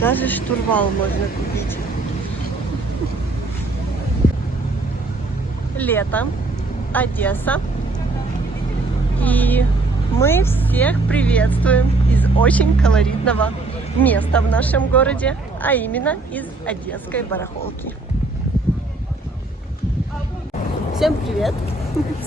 Даже штурвал можно купить. Лето, Одесса. И мы всех приветствуем из очень колоритного места в нашем городе, а именно из Одесской барахолки. Всем привет!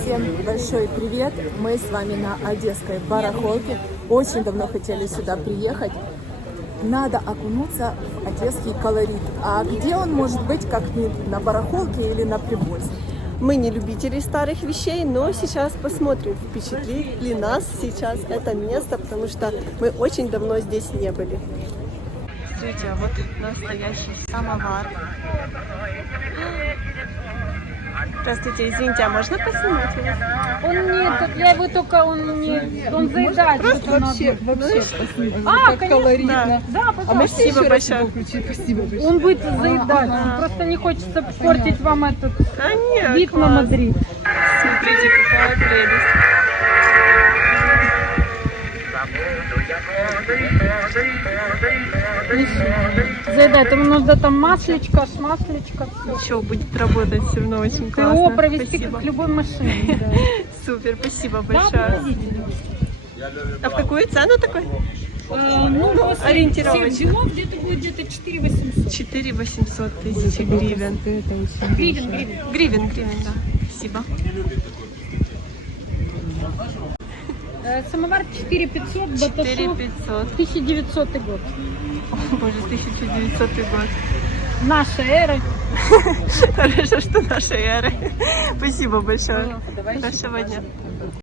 Всем большой привет! Мы с вами на Одесской барахолке. Очень давно хотели сюда приехать. Надо окунуться в одесский колорит. А где он может быть, как не на барахолке или на привозе? Мы не любители старых вещей, но сейчас посмотрим, впечатлит ли нас сейчас это место, потому что мы очень давно здесь не были. Смотрите, а вот настоящий самовар. Здравствуйте, извините, а можно поснимать вас? Он нет, для его только он не, он заедает. Просто вообще. А, как колоритно. Да, А пожалуйста. можете еще раз большое. его включить? Спасибо большое. Он будет заедать. Просто не хочется портить вам этот А нет, вид на класс. Мадрид. Смотрите, какая прелесть. Заедает. Ему нужно там маслечко, шмаслечко. Еще будет работать все равно очень классно. Его провести Спасибо. как любой машине. Да. Супер, спасибо Да, большое. привезите. А в какую цену такой? Ну, ориентировочно. всех делов где-то будет где-то 4 800. 4 800 тысяч гривен. Гривен. Гривен, да. Спасибо. Самовар 4 500, баташов 4500. 1900 год. О, боже, 1900 год. Наша эра. Хорошо, что нашей эры. Спасибо большое. Хорошего дня.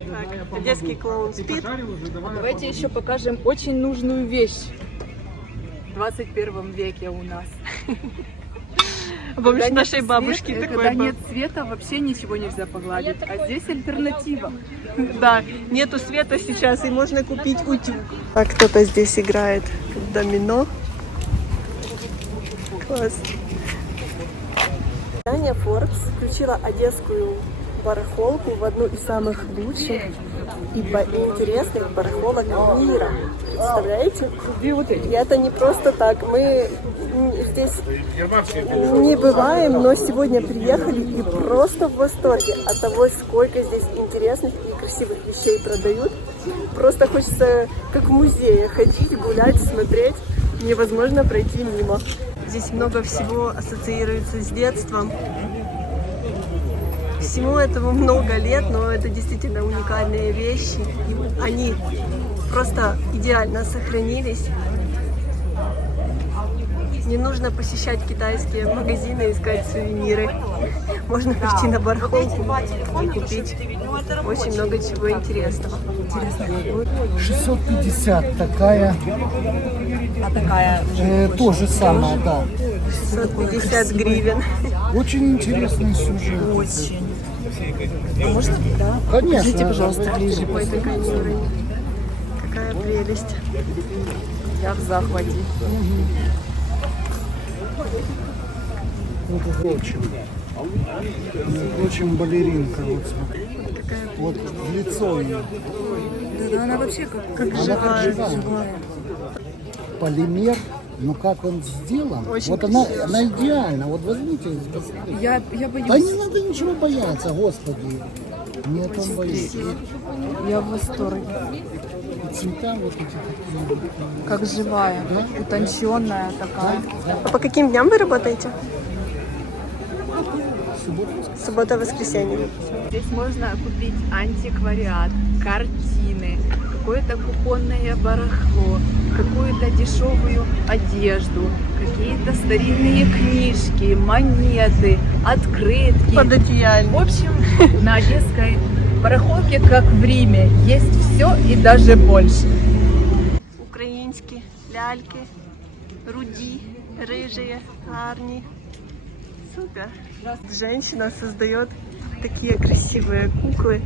Так, одесский клоун спит. Давайте еще покажем очень нужную вещь в 21 веке у нас. Помнишь, Когда нашей нет бабушки света, такой когда был? нет света, вообще ничего нельзя погладить. А здесь альтернатива. Да, нету света сейчас, и можно купить утюг. А кто-то здесь играет в домино. Класс. Таня Forbes включила одесскую барахолку в одну из самых лучших и интересных барахолок мира. Представляете? И это не просто так. Мы здесь не бываем, но сегодня приехали и просто в восторге от того, сколько здесь интересных и красивых вещей продают. Просто хочется, как в музее, ходить, гулять, смотреть. Невозможно пройти мимо. Здесь много всего ассоциируется с детством. Всему этому много лет, но это действительно уникальные вещи. И они просто идеально сохранились. Не нужно посещать китайские магазины, искать сувениры. Можно прийти на барахолку и купить очень много чего интересного. 650 такая. А такая То самое, да. 650 гривен. Очень интересный сюжет. очень. Можно? Да. Конечно. Покажите, пожалуйста, ближе. Ой, какая милая. Какая прелесть. Я в захвате. Вот очень балеринка. Вот смотри. Вот в лицо ее. Да, она вообще как живая. Полимер. Но как он сделан, Очень вот она идеальна. Вот возьмите, посмотрите. Я Да боюсь. не надо ничего бояться, Господи. Нет, он боится. Я в восторге. И цвета вот эти такие. Как живая, утонченная такая. А по каким дням вы работаете? Суббота. Суббота-воскресенье. Здесь можно купить антиквариат, картины, какое-то кухонное барахло, какую-то дешевую одежду, какие-то старинные книжки, монеты, открытки. Пододеяльник. В общем, на одесской барахолке, как в Риме, есть все и даже больше. Украинские ляльки, руди, рыжие, арни. Супер. Женщина создает такие красивые куклы.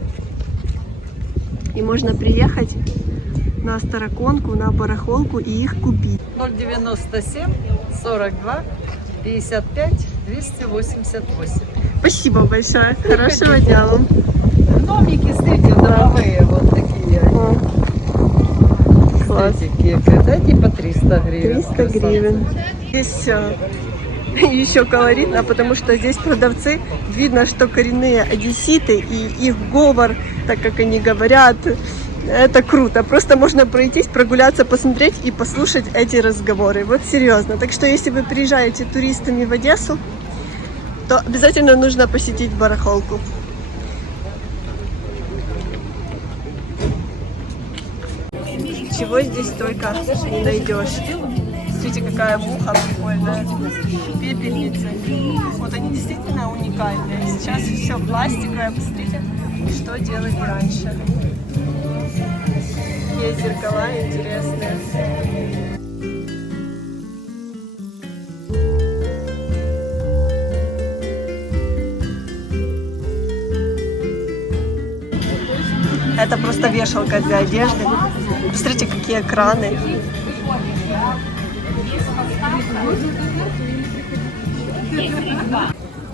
И можно приехать на Староконку, на барахолку и их купить. 097 42 55 288. Спасибо большое. Хорошего дня вам. Номики, смотрите, дорогие вот такие. Класс. Смотрите, кекы. Дайте по 300 гривен. 300 гривен. Здесь еще колоритно, потому что здесь продавцы, видно, что коренные одесситы, и их говор, так как они говорят, это круто. Просто можно пройтись, прогуляться, посмотреть и послушать эти разговоры. Вот серьезно. Так что если вы приезжаете туристами в Одессу, то обязательно нужно посетить барахолку. Чего здесь только не найдешь. Смотрите, какая муха прикольная. Пепельницы. Вот они действительно уникальные. Сейчас все пластиковое. Посмотрите, что делали раньше. Есть зеркала интересные. Это просто вешалка для одежды. Посмотрите, какие краны.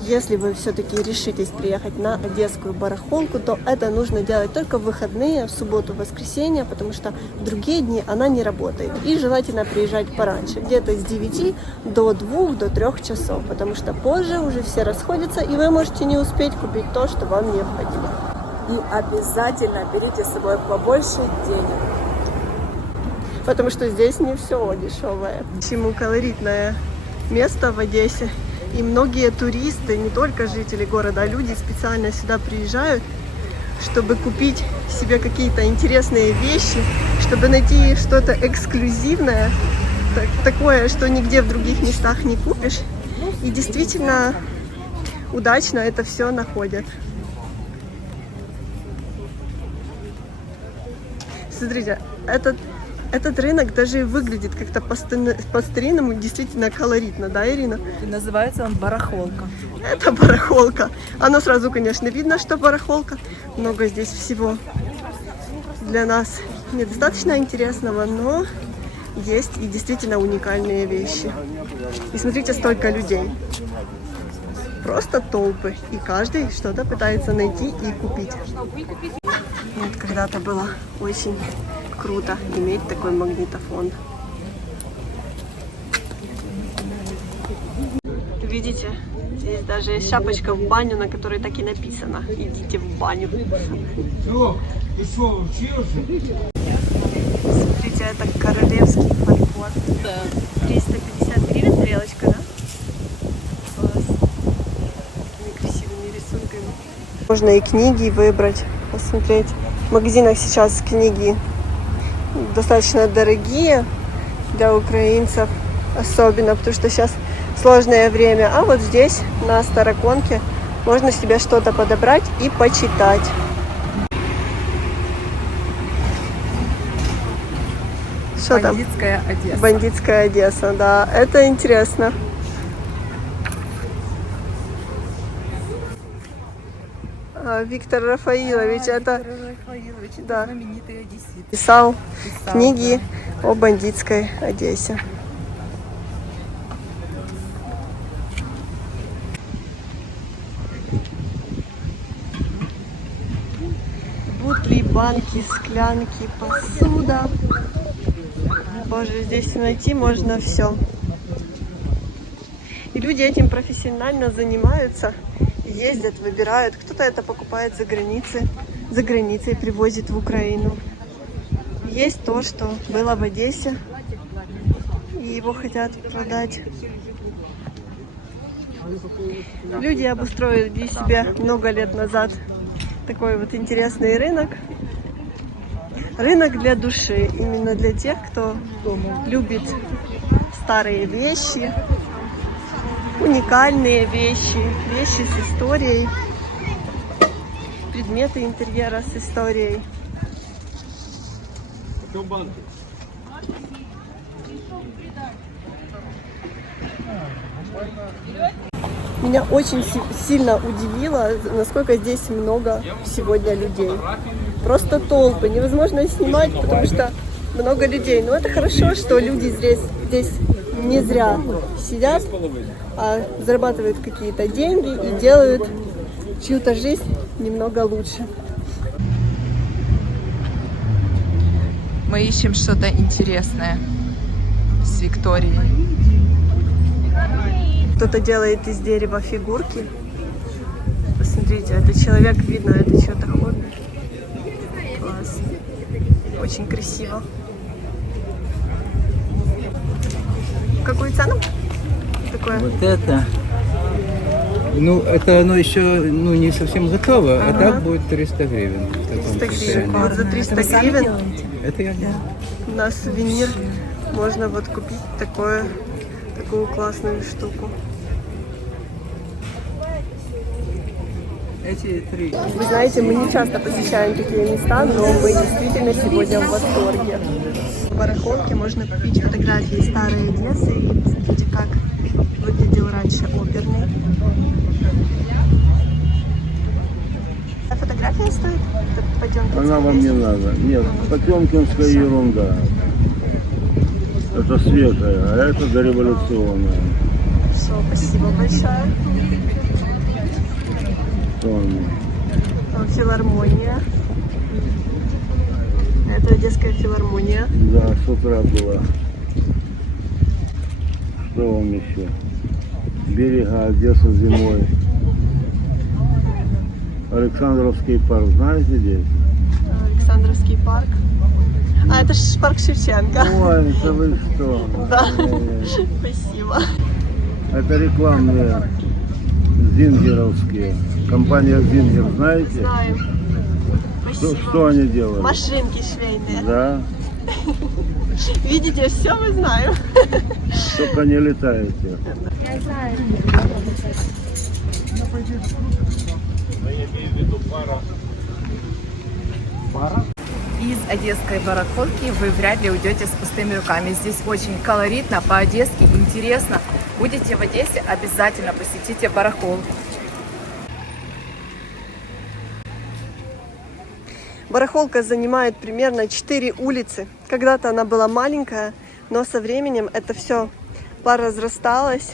Если вы все-таки решитесь приехать на одесскую барахолку, то это нужно делать только в выходные, в субботу, воскресенье, потому что в другие дни она не работает. И желательно приезжать пораньше, где-то с 9 до 2, до 3 часов, потому что позже уже все расходятся, и вы можете не успеть купить то, что вам необходимо. И обязательно берите с собой побольше денег. Потому что здесь не все дешевое. Почему колоритное место в Одессе. И многие туристы, не только жители города, а люди специально сюда приезжают, чтобы купить себе какие-то интересные вещи, чтобы найти что-то эксклюзивное, такое, что нигде в других местах не купишь. И действительно удачно это все находят. Смотрите, этот рынок даже выглядит как-то по-старинному, действительно колоритно, да, Ирина? И называется он барахолка. Это барахолка. Оно сразу, конечно, видно, что барахолка. Много здесь всего для нас недостаточно интересного, но есть и действительно уникальные вещи. И смотрите, столько людей. Просто толпы. И каждый что-то пытается найти и купить. Вот когда-то было очень круто иметь такой магнитофон. Видите, здесь даже есть шапочка в баню, на которой так и написано: идите в баню. Смотрите, это королевский фарфор. 350 гривен тарелочка, да? Класс. Такими красивыми рисунками. Можно и книги выбрать, посмотреть. В магазинах сейчас книги достаточно дорогие для украинцев, особенно, потому что сейчас сложное время. А вот здесь, на Староконке, можно себе что-то подобрать и почитать. Что там? Бандитская Одесса. Бандитская Одесса, да. Это интересно. Виктор Рафаилович, это да, знаменитый одессит. писал книги о бандитской Одессе. Бутли, банки, склянки, посуда. Боже, здесь найти можно все. И люди этим профессионально занимаются. Ездят, выбирают. Кто-то это покупает за границей привозит в Украину. Есть то, что было в Одессе, и его хотят продать. Люди обустроили для себя много лет назад такой вот интересный рынок. Рынок для души, именно для тех, кто любит старые вещи, уникальные вещи, вещи с историей, предметы интерьера с историей. Меня очень сильно удивило, насколько здесь много сегодня людей. Просто толпы, невозможно снимать, потому что много людей. Но это хорошо, что люди здесь не зря сидят, а зарабатывают какие-то деньги и делают чью-то жизнь немного лучше. Мы ищем что-то интересное с Викторией. Кто-то делает из дерева фигурки. Посмотрите, это человек, видно, это что-то хобби. Класс. Очень красиво. Какую цену? Такое? Вот это. Ну, это оно еще не совсем готово, а так будет 300 гривен. В таком 300 гривен. состоянии. Вот за 300 гривен Это я на сувенир можно вот купить такую классную штуку. Эти 3. Вы знаете, мы не часто посещаем такие места, но мы действительно сегодня в восторге. В барахолке можно купить фотографии старой Одессы и посмотрите, как выглядел раньше оперный. А фотография стоит? Потемкинская Она вам есть? не надо. Нет, потемкинская ерунда. Это свежая, а это дореволюционная. Все, спасибо большое. Филармония. Это Одесская филармония. Да, с утра была. Что вам еще? Берега Одессы зимой. Александровский парк, знаете здесь? Александровский парк. А, это ж парк Шевченко. Ой, это вы что? Да, спасибо. Это рекламные зингеровские. Компания Зингер, знаете? Знаем. Что они делают? Машинки швейные. Да, Видите, все мы знаем. только не летаете. Из одесской барахолки вы вряд ли уйдете с пустыми руками. Здесь очень колоритно, по-одесски, интересно. Будете в Одессе, обязательно посетите барахолку. Барахолка занимает примерно 4 улицы. Когда-то она была маленькая, но со временем это все поразрасталось.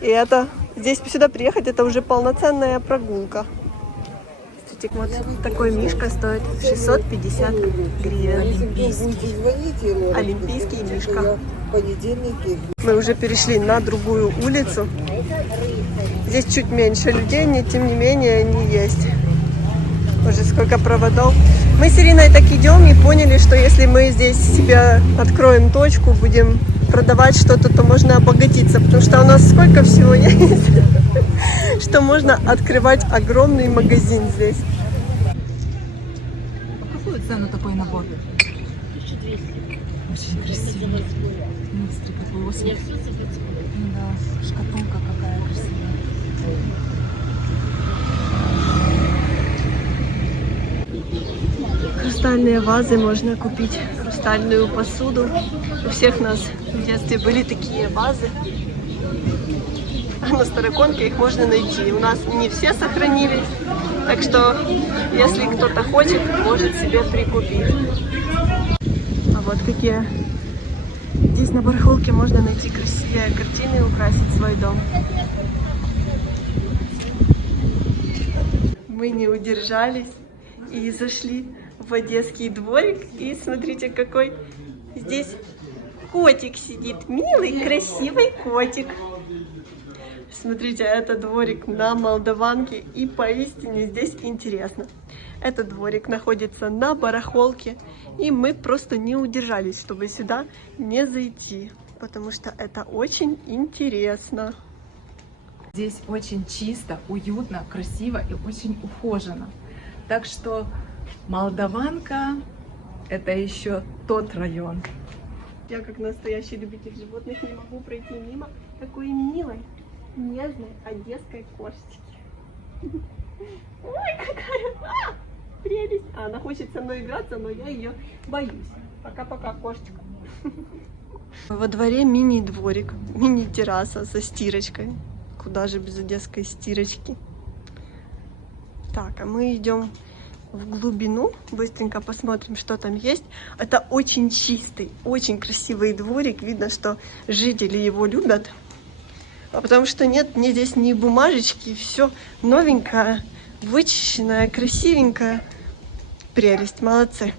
И это здесь сюда приехать, это уже полноценная прогулка. Вот такой мишка стоит 650 гривен. Олимпийский мишка. Мы уже перешли на другую улицу. Здесь чуть меньше людей, но тем не менее они есть. Уже сколько проводов. Мы с Ириной так идем и поняли, что если мы здесь себе откроем точку, будем продавать что-то, то можно обогатиться, потому что у нас сколько всего есть, что можно открывать огромный магазин здесь. Какую цену такой набор? 1200. Очень красивый. Смотри, какой осень. Да, шкатулка какая красивая. Хрустальные вазы можно купить, хрустальную посуду. У всех нас в детстве были такие вазы. А на Староконке их можно найти. У нас не все сохранились, так что если кто-то хочет, может себе прикупить. А вот какие. Здесь на барахолке можно найти красивые картины и украсить свой дом. Мы не удержались и зашли в одесский дворик. И смотрите, какой здесь котик сидит. Милый, красивый котик. Смотрите, это дворик на Молдаванке. И поистине здесь интересно. Этот дворик находится на барахолке. И мы просто не удержались, чтобы сюда не зайти. Потому что это очень интересно. Здесь очень чисто, уютно, красиво и очень ухоженно. Так что Молдаванка — это еще тот район. Я, как настоящий любитель животных, не могу пройти мимо такой милой, нежной одесской кошечки. Ой, какая прелесть! Она хочет со мной играться, но я ее боюсь. Пока-пока, кошечка. Во дворе мини-дворик, мини-терраса со стирочкой. Куда же без одесской стирочки? Так, а мы идем в глубину, быстренько посмотрим, что там есть. Это очень чистый, очень красивый дворик. Видно, что жители его любят. А потому что нет ни здесь ни бумажечки, все новенькое, вычищенное, красивенькое. Прелесть, молодцы.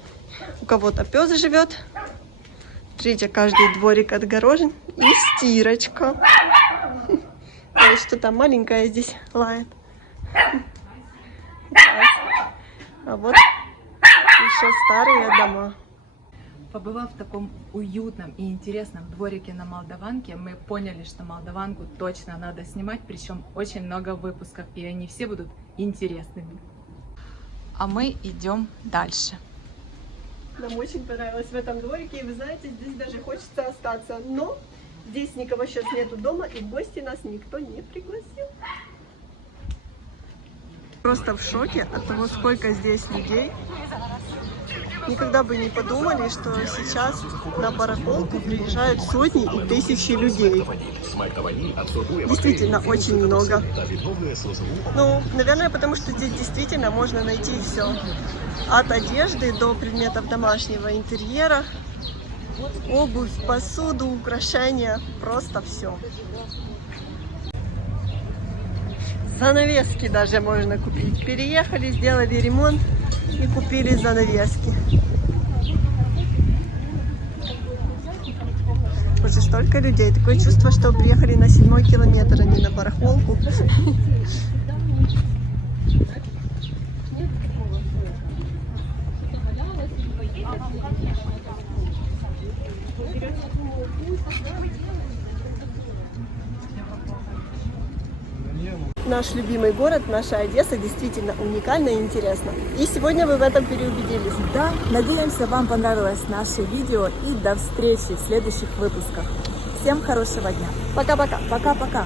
У кого-то пес живет. Смотрите, каждый дворик отгорожен. И стирочка. То есть что-то маленькое здесь лает. А вот еще старые дома. Побывав в таком уютном и интересном дворике на Молдаванке, мы поняли, что Молдаванку точно надо снимать, причем очень много выпусков, и они все будут интересными. А мы идем дальше. Нам очень понравилось в этом дворике, и вы знаете, здесь даже хочется остаться, но здесь никого сейчас нету дома, и в гости нас никто не пригласил. Просто в шоке от того, сколько здесь людей. Никогда бы не подумали, что сейчас на барахолку приезжают сотни и тысячи людей. Действительно, очень много. Ну, наверное, потому что здесь действительно можно найти все. От одежды до предметов домашнего интерьера, обувь, посуду, украшения, просто все. Занавески даже можно купить. Переехали, сделали ремонт и купили занавески. Уже столько людей. Такое чувство, что приехали на 7-й километр, а не на барахолку. Наш любимый город, наша Одесса действительно уникальна и интересна. И сегодня вы в этом переубедились. Да, надеемся, вам понравилось наше видео, и до встречи в следующих выпусках. Всем хорошего дня. Пока-пока. Пока-пока.